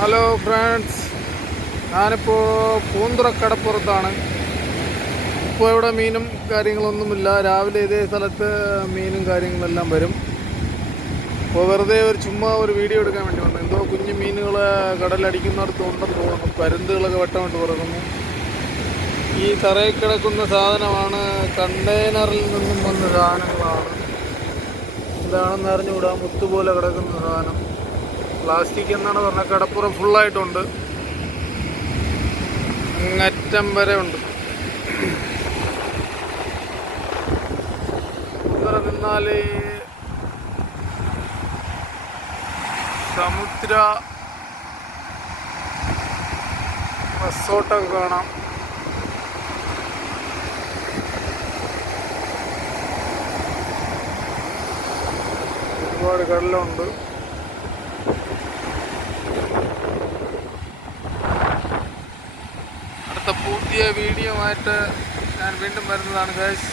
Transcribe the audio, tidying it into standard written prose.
Hello friends, ഞാനിപ്പോൾ പൂന്തുറക്കടപ്പുറത്താണ്. ഇപ്പോൾ ഇവിടെ മീനും കാര്യങ്ങളൊന്നുമില്ല. രാവിലെ ഇതേ സ്ഥലത്ത് മീനും കാര്യങ്ങളെല്ലാം വരും. അപ്പോൾ വെറുതെ ചുമ്മാ ഒരു വീഡിയോ എടുക്കാൻ വേണ്ടി വന്നു. എന്തോ കുഞ്ഞു മീനുകൾ കടലടിക്കുന്നിടത്ത് ഉണ്ടെന്ന് തോന്നുന്നു. പരുന്തുകളൊക്കെ വട്ടമിട്ട് പറക്കുന്നു. ഈ തറയിൽ കിടക്കുന്ന സാധനമാണ് കണ്ടെയ്നറിൽ നിന്നും വന്ന സാധനങ്ങളാണ്. എന്താണെന്ന് അറിഞ്ഞുകൂടാ. മുത്തുപോലെ കിടക്കുന്ന സാധനം പ്ലാസ്റ്റിക് എന്നാണ് പറഞ്ഞത്. കടപ്പുറം ഫുള്ളായിട്ടുണ്ട്, അങ്ങറ്റം വരെ ഉണ്ട്. ഇവിടെ നിന്നാൽ സമുദ്ര റിസോർട്ടൊക്കെ കാണാം. ഒരുപാട് കടലുണ്ട്. അടുത്ത പുതിയ വീഡിയോ ആയിട്ട് ഞാൻ വീണ്ടും വരുന്നതാണ് ഗൈസ്.